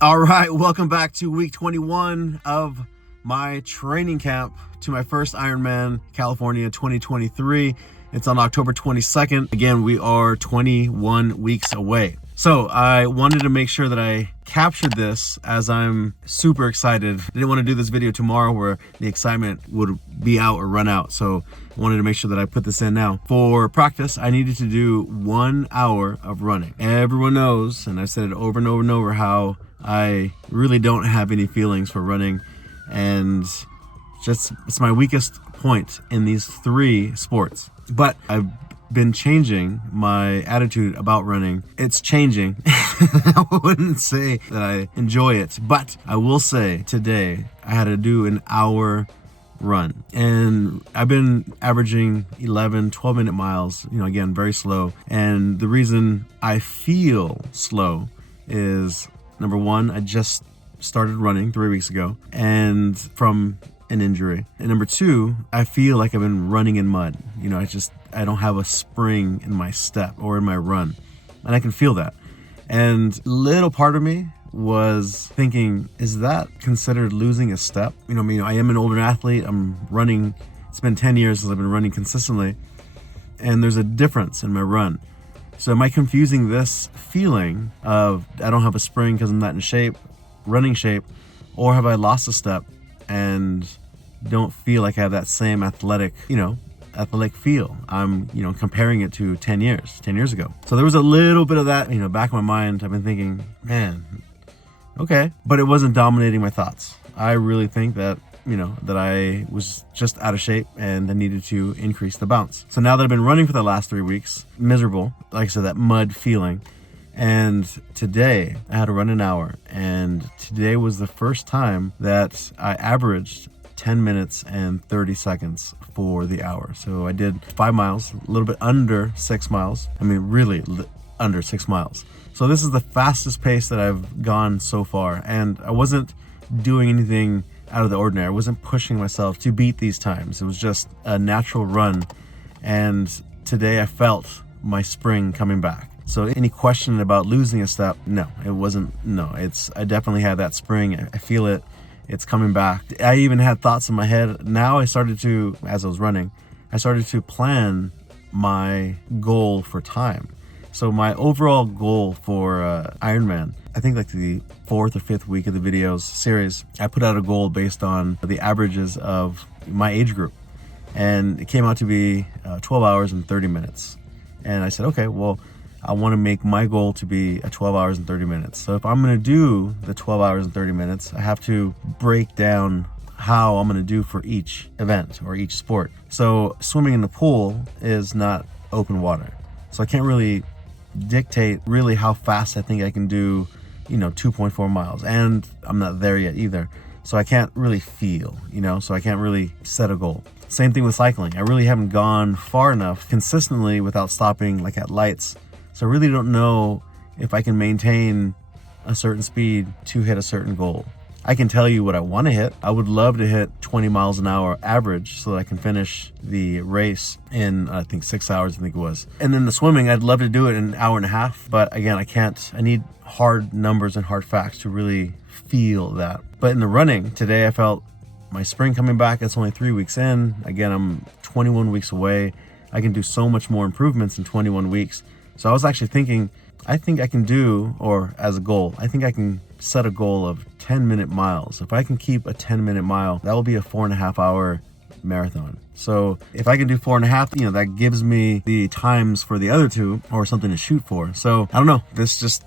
All right, welcome back to week 21 of my training camp to my first Ironman California 2023. It's on October 22nd. Again, we are 21 weeks away. So I wanted to make sure that I captured this as I'm super excited. I didn't want to do this video tomorrow where the excitement would be out or run out. So I wanted to make sure that I put this in now. For practice, I needed to do 1 hour of running. Everyone knows, and I've said it over and over and over, how I really don't have any feelings for running, and it's my weakest point in these three sports. But I've been changing my attitude about running. It's changing. I wouldn't say that I enjoy it, but I will say today I had to do an hour run, and I've been averaging 12 minute miles, again, very slow. And the reason I feel slow is, number one, I just started running 3 weeks ago and from an injury. And number two, I feel like I've been running in mud. I don't have a spring in my step or in my run. And I can feel that. And little part of me was thinking, is that considered losing a step? I am an older athlete. I'm running. It's been 10 years since I've been running consistently. And there's a difference in my run. So am I confusing this feeling of I don't have a spring because I'm not in shape, running shape, or have I lost a step and don't feel like I have that same athletic feel? I'm, comparing it to 10 years ago. So there was a little bit of that, back in my mind. I've been thinking, man, okay. But it wasn't dominating my thoughts. I really think that that I was just out of shape and I needed to increase the bounce. So now that I've been running for the last 3 weeks, miserable, like I said, that mud feeling. And today I had to run an hour, and today was the first time that I averaged 10 minutes and 30 seconds for the hour. So I did 5 miles, a little bit under 6 miles. Really under 6 miles. So this is the fastest pace that I've gone so far. And I wasn't doing anything out of the ordinary. I wasn't pushing myself to beat these times. It was just a natural run. And today I felt my spring coming back. So any question about losing a step, no, it wasn't. No, I definitely had that spring. I feel it. It's coming back. I even had thoughts in my head. Now as I was running, I started to plan my goal for time. So my overall goal for Ironman, I think like the 4th or 5th week of the videos series, I put out a goal based on the averages of my age group. And it came out to be 12 hours and 30 minutes. And I said, okay, well, I want to make my goal to be 12 hours and 30 minutes. So if I'm going to do the 12 hours and 30 minutes, I have to break down how I'm going to do for each event or each sport. So swimming in the pool is not open water. So I can't really dictate really how fast I think I can do 2.4 miles, and I'm not there yet either, so I can't really feel, so I can't really set a goal. Same thing with cycling. I really haven't gone far enough consistently without stopping, like at lights, so I really don't know if I can maintain a certain speed to hit a certain goal. I can tell you what I want to hit. I would love to hit 20 miles an hour average so that I can finish the race in, I think, 6 hours, I think it was. And then the swimming, I'd love to do it in an hour and a half. But again, I can't. I need hard numbers and hard facts to really feel that. But in the running, today I felt my spring coming back. It's only 3 weeks in. Again, I'm 21 weeks away. I can do so much more improvements in 21 weeks. So I was actually thinking, I think I can do, or as a goal, I think I can set a goal of 10-minute miles. If I can keep a 10-minute mile, that will be a 4.5 hour marathon. So if I can do 4.5, that gives me the times for the other two or something to shoot for. So I don't know, this just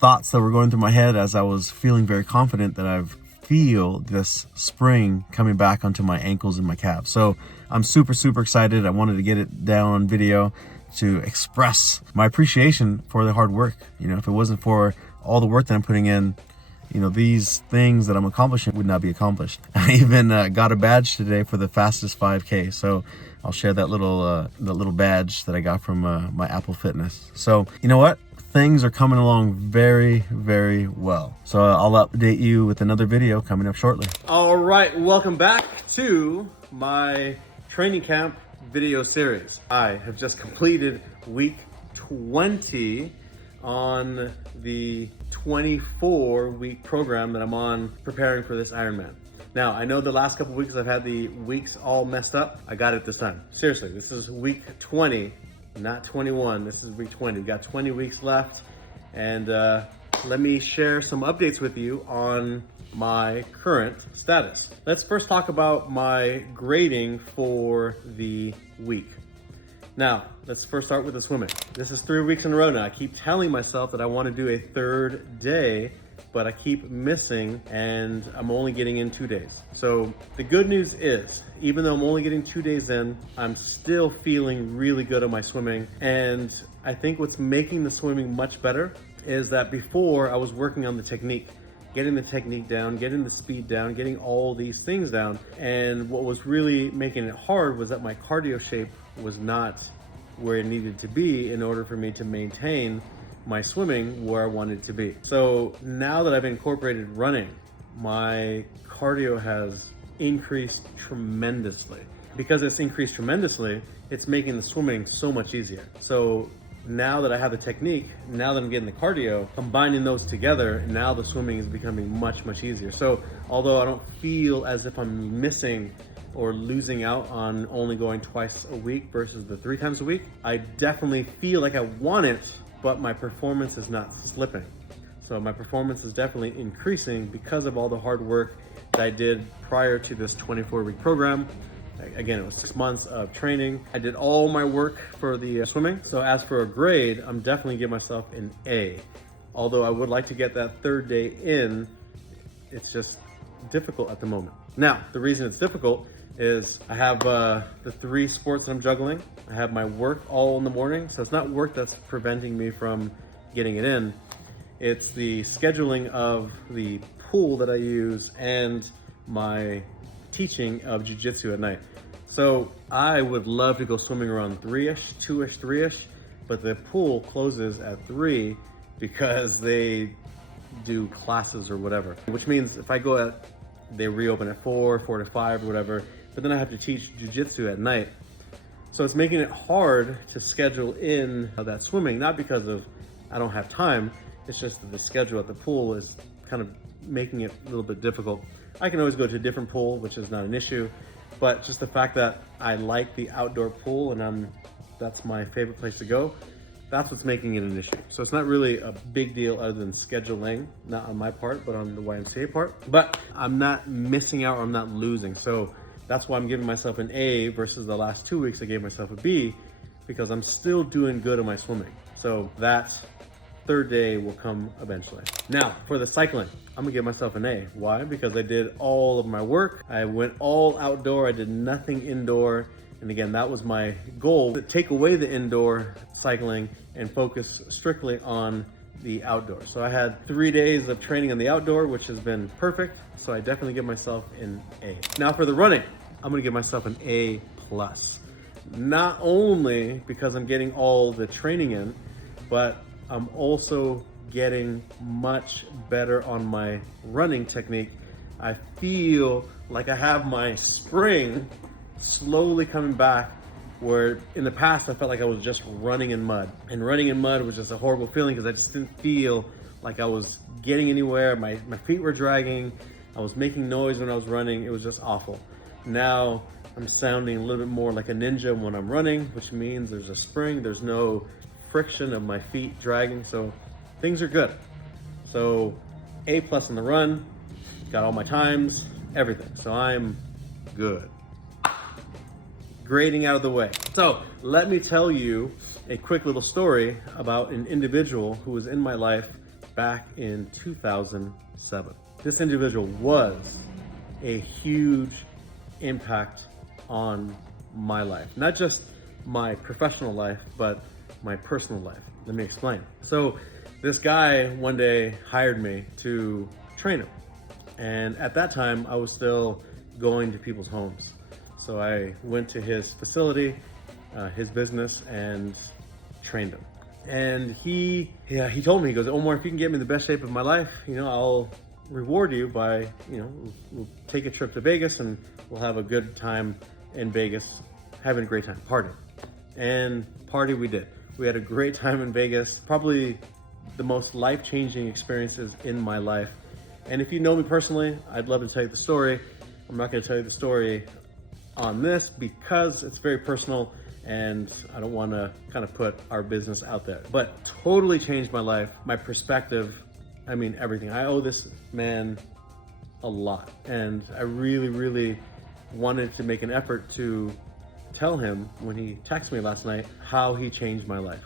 thoughts that were going through my head as I was feeling very confident that I feel this spring coming back onto my ankles and my calves. So I'm super, super excited. I wanted to get it down on video to express my appreciation for the hard work. If it wasn't for all the work that I'm putting in, these things that I'm accomplishing would not be accomplished. I even got a badge today for the fastest 5K. So I'll share that little badge that I got from my Apple Fitness. So you know what? Things are coming along very, very well. So I'll update you with another video coming up shortly. All right, welcome back to my training camp video series. I have just completed week 20 on the 24-week program that I'm on preparing for this Ironman. Now, I know the last couple weeks I've had the weeks all messed up. I got it this time. Seriously, this is week 20, not 21. This is week 20. We got 20 weeks left. And let me share some updates with you on my current status. Let's first talk about my grading for the week. Now, let's first start with the swimming. This is 3 weeks in a row now. I keep telling myself that I want to do a third day, but I keep missing and I'm only getting in 2 days. So the good news is, even though I'm only getting 2 days in, I'm still feeling really good at my swimming. And I think what's making the swimming much better is that before I was working on the technique, getting the technique down, getting the speed down, getting all these things down. And what was really making it hard was that my cardio shape was not where it needed to be in order for me to maintain my swimming where I wanted to be. So now that I've incorporated running, my cardio has increased tremendously. Because it's increased tremendously, it's making the swimming so much easier. So now that I have the technique, now that I'm getting the cardio, combining those together, now the swimming is becoming much, much easier. So although I don't feel as if I'm missing or losing out on only going twice a week versus the 3 times a week, I definitely feel like I want it, but my performance is not slipping. So my performance is definitely increasing because of all the hard work that I did prior to this 24-week program. Again, it was 6 months of training. I did all my work for the swimming. So as for a grade, I'm definitely giving myself an A. Although I would like to get that third day in, it's just difficult at the moment. Now, the reason it's difficult is I have the 3 sports that I'm juggling. I have my work all in the morning. So it's not work that's preventing me from getting it in. It's the scheduling of the pool that I use and my teaching of jiu-jitsu at night. So I would love to go swimming around 3-ish, 2-ish, 3-ish, but the pool closes at 3 because they do classes or whatever. Which means if I go they reopen at 4 to 5 or whatever, but then I have to teach jiu-jitsu at night. So it's making it hard to schedule in that swimming, not because of I don't have time, it's just that the schedule at the pool is kind of making it a little bit difficult. I can always go to a different pool, which is not an issue, but just the fact that I like the outdoor pool and that's my favorite place to go, that's what's making it an issue. So it's not really a big deal other than scheduling, not on my part, but on the YMCA part. But I'm not missing out or I'm not losing. So that's why I'm giving myself an A versus the last 2 weeks I gave myself a B, because I'm still doing good at my swimming. So that third day will come eventually. Now, for the cycling, I'm gonna give myself an A. Why? Because I did all of my work. I went all outdoor. I did nothing indoor. And again, that was my goal, to take away the indoor cycling and focus strictly on the outdoor. So I had 3 days of training on the outdoor, which has been perfect. So I definitely give myself an A. Now for the running, I'm gonna give myself an A+. Not only because I'm getting all the training in, but I'm also getting much better on my running technique. I feel like I have my spring slowly coming back, where in the past I felt like I was just running in mud. And running in mud was just a horrible feeling because I just didn't feel like I was getting anywhere. My feet were dragging. I was making noise when I was running. It was just awful. Now I'm sounding a little bit more like a ninja when I'm running, which means there's a spring, there's no friction of my feet dragging, so things are good. So A+ in the run, got all my times, everything. So I'm good. Grading out of the way. So let me tell you a quick little story about an individual who was in my life back in 2007. This individual was a huge impact on my life. Not just my professional life, but my personal life. Let me explain. So this guy one day hired me to train him. And at that time, I was still going to people's homes. So I went to his facility, his business, and trained him. And he told me, he goes, Omar, if you can get me in the best shape of my life, I'll reward you by, we'll take a trip to Vegas and we'll have a good time in Vegas, having a great time, party. And party we did. We had a great time in Vegas, probably the most life-changing experiences in my life. And if you know me personally, I'd love to tell you the story. I'm not going to tell you the story on this because it's very personal and I don't want to kind of put our business out there. But totally changed my life, my perspective, I mean everything. I owe this man a lot, and I really, really wanted to make an effort to tell him when he texted me last night how he changed my life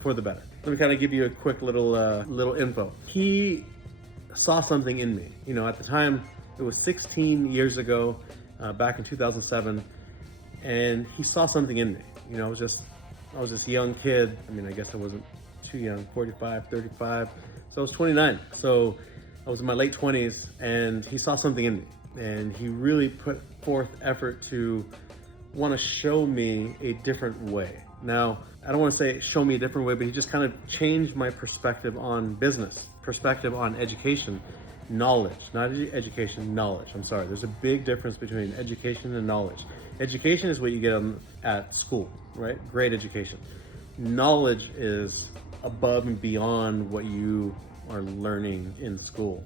for the better. Let me kind of give you a quick little info. He saw something in me. You know, at the time, it was 16 years ago, back in 2007, and he saw something in me. You know, I was this young kid. I mean, I guess I wasn't too young, 45, 35. So I was 29. So I was in my late 20s, and he saw something in me. And he really put forth effort to want to show me a different way. Now, I don't want to say show me a different way, but he just kind of changed my perspective on business, perspective on education, knowledge, not education, knowledge. I'm sorry, there's a big difference between education and knowledge. Education is what you get at school, right? Great education. Knowledge is above and beyond what you are learning in school.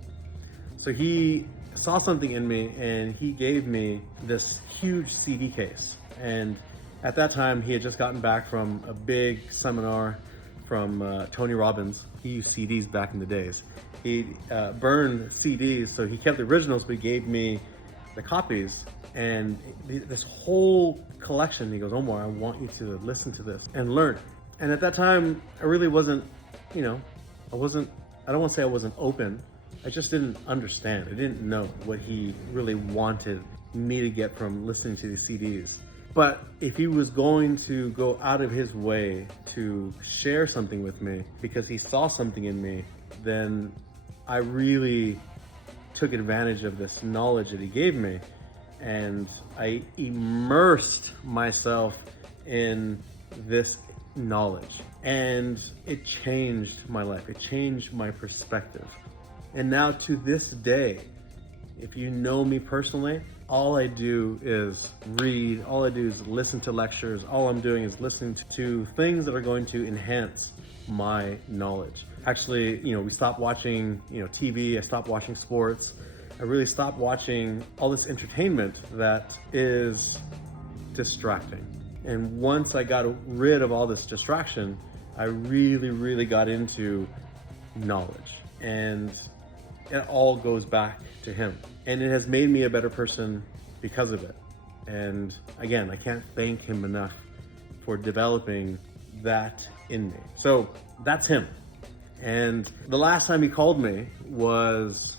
So he saw something in me and he gave me this huge CD case. And at that time, he had just gotten back from a big seminar from Tony Robbins. He used CDs back in the days. He burned CDs, so he kept the originals, but he gave me the copies. And this whole collection, he goes, Omar, I want you to listen to this and learn. And at that time, I really wasn't, you know, I don't want to say I wasn't open. I just didn't understand. I didn't know what he really wanted me to get from listening to these CDs. But if he was going to go out of his way to share something with me because he saw something in me, then I really took advantage of this knowledge that he gave me, and I immersed myself in this knowledge, and it changed my life. It changed my perspective. And now to this day, if you know me personally, all I do is read, all I do is listen to lectures, all I'm doing is listening to things that are going to enhance my knowledge. Actually, you know, we stopped watching, you know, TV, I stopped watching sports. I really stopped watching all this entertainment that is distracting. And once I got rid of all this distraction, I really, really got into knowledge. And it all goes back to him. And it has made me a better person because of it. And again, I can't thank him enough for developing that in me. So that's him. And the last time he called me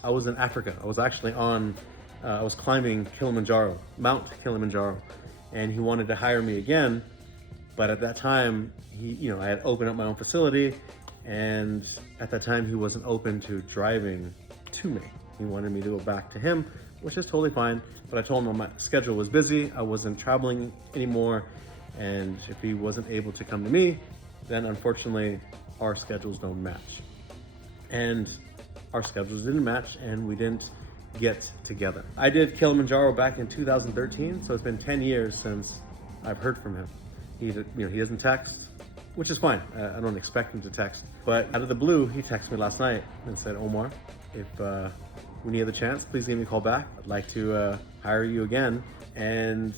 I was in Africa. I was actually I was climbing Kilimanjaro, Mount Kilimanjaro. And he wanted to hire me again. But at that time, I had opened up my own facility. And at that time, he wasn't open to driving to me. He wanted me to go back to him, which is totally fine. But I told him my schedule was busy. I wasn't traveling anymore. And if he wasn't able to come to me, then unfortunately, our schedules don't match. And our schedules didn't match, and we didn't get together. I did Kilimanjaro back in 2013, so it's been 10 years since I've heard from him. He doesn't text, which is fine. I don't expect him to text. But out of the blue, he texted me last night and said, Omar, if when you have the chance, please give me a call back. I'd like to hire you again. And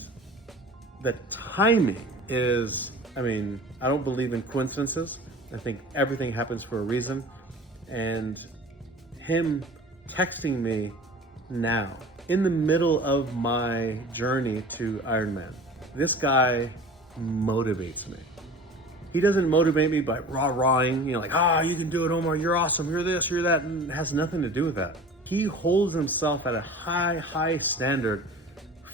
the timing is, I don't believe in coincidences. I think everything happens for a reason. And him texting me now, in the middle of my journey to Ironman, this guy motivates me. He doesn't motivate me by rah-rahing, you can do it, Omar, you're awesome, you're this, you're that, and it has nothing to do with that. He holds himself at a high standard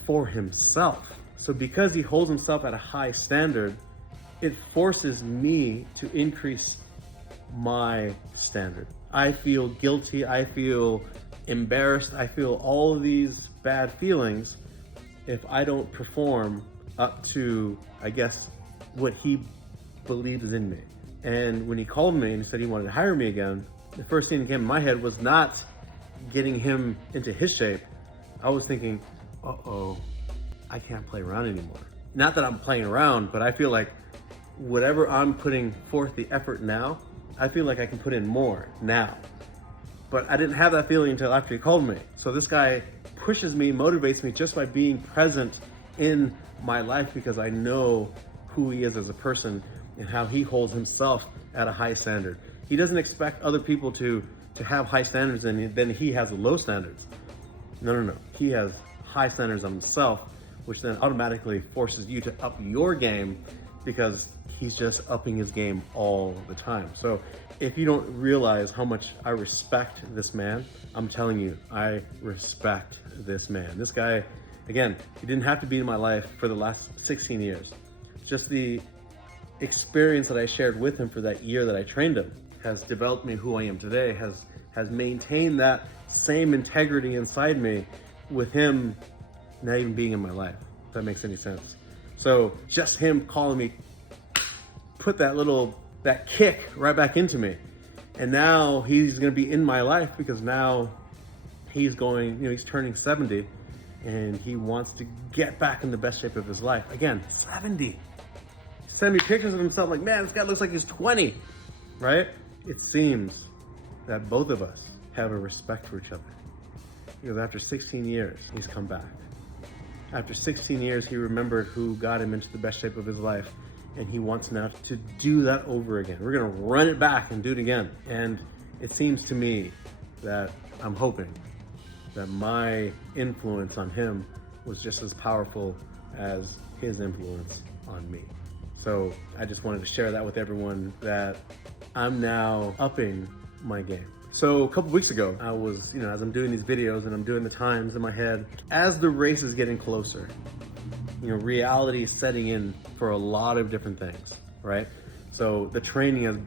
for himself. So because he holds himself at a high standard, it forces me to increase my standard. I feel guilty, I feel embarrassed, I feel all of these bad feelings if I don't perform up to, I guess, what he believes in me. And when he called me and he said he wanted to hire me again, the first thing that came in my head was not getting him into his shape. I was thinking, uh-oh, I can't play around anymore. Not that I'm playing around, but I feel like whatever I'm putting forth the effort now, I feel like I can put in more now. But I didn't have that feeling until after he called me. So this guy pushes me, motivates me just by being present in my life, because I know who he is as a person and how he holds himself at a high standard. He doesn't expect other people to have high standards and then he has low standards. No. He has high standards on himself, which then automatically forces you to up your game, because he's just upping his game all the time. So if you don't realize how much I respect this man, I'm telling you, I respect this man. This guy, again, he didn't have to be in my life for the last 16 years. Just the experience that I shared with him for that year that I trained him has developed me who I am today, has maintained that same integrity inside me with him not even being in my life, if that makes any sense. So just him calling me put that kick right back into me. And now he's gonna be in my life, because now he's going, he's turning 70 and he wants to get back in the best shape of his life. Again, 70. Send me pictures of himself like, man, this guy looks like he's 20, right? It seems that both of us have a respect for each other, because after 16 years, he's come back. After 16 years, he remembered who got him into the best shape of his life, and he wants now to do that over again. We're gonna run it back and do it again. And it seems to me that I'm hoping that my influence on him was just as powerful as his influence on me. So I just wanted to share that with everyone, that I'm now upping my game. So a couple weeks ago, I was, as I'm doing these videos and I'm doing the times in my head, as the race is getting closer, reality is setting in for a lot of different things, right? So the training has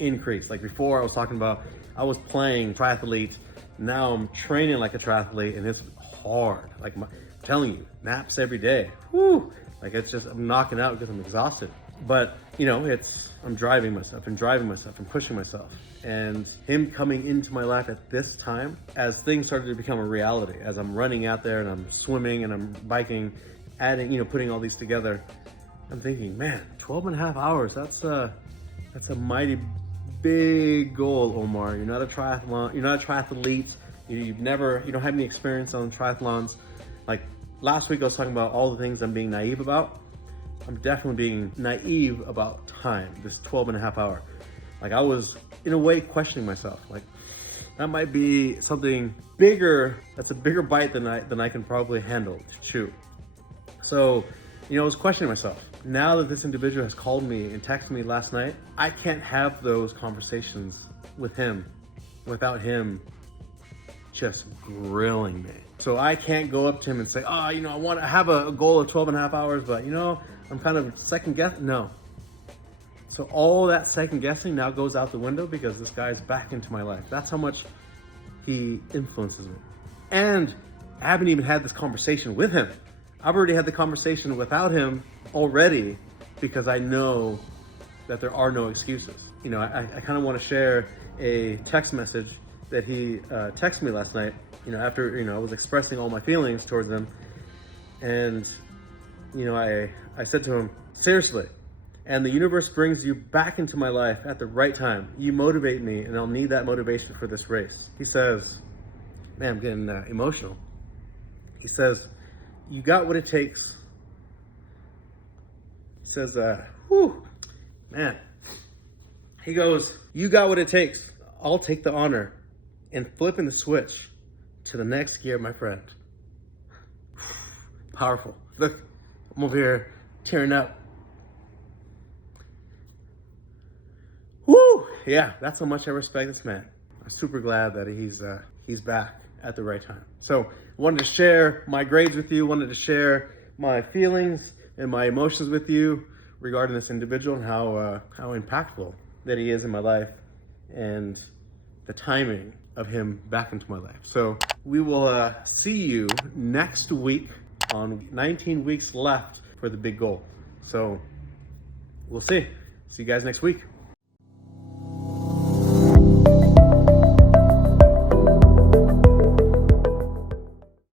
increased. Like before I was talking about, I was playing triathlete. Now I'm training like a triathlete, and it's hard. Like I'm telling you, naps every day. Whew. Like it's just, I'm knocking out because I'm exhausted. But I'm driving myself and pushing myself. And him coming into my life at this time, as things started to become a reality, as I'm running out there and I'm swimming and I'm biking, adding, putting all these together, I'm thinking, man, 12 and a half hours, that's a mighty big goal, Omar. You're not a triathlete. You don't have any experience on triathlons. Like last week I was talking about all the things I'm being naive about. I'm definitely being naive about time, this 12 and a half hour. Like I was, in a way, questioning myself. Like that might be something bigger, that's a bigger bite than I can probably handle to chew. So, I was questioning myself. Now that this individual has called me and texted me last night, I can't have those conversations with him without him just grilling me. So I can't go up to him and say, I have a goal of 12 and a half hours, but I'm kind of second guessing. No. So all that second guessing now goes out the window, because this guy's back into my life. That's how much he influences me. And I haven't even had this conversation with him. I've already had the conversation without him already, because I know that there are no excuses. I kind of want to share a text message that he texted me last night, after, I was expressing all my feelings towards him. And, I said to him, seriously, and the universe brings you back into my life at the right time. You motivate me, and I'll need that motivation for this race. He says, man, I'm getting emotional. He says, you got what it takes. He says, man. He goes, you got what it takes. I'll take the honor and flipping the switch to the next gear, my friend. Powerful. Look, I'm over here tearing up. Woo! Yeah, that's how much I respect this man. I'm super glad that he's back at the right time. So I wanted to share my grades with you, wanted to share my feelings and my emotions with you regarding this individual and how impactful that he is in my life, and the timing of him back into my life. So we will see you next week on 19 weeks left for the big goal. So we'll see. See you guys next week.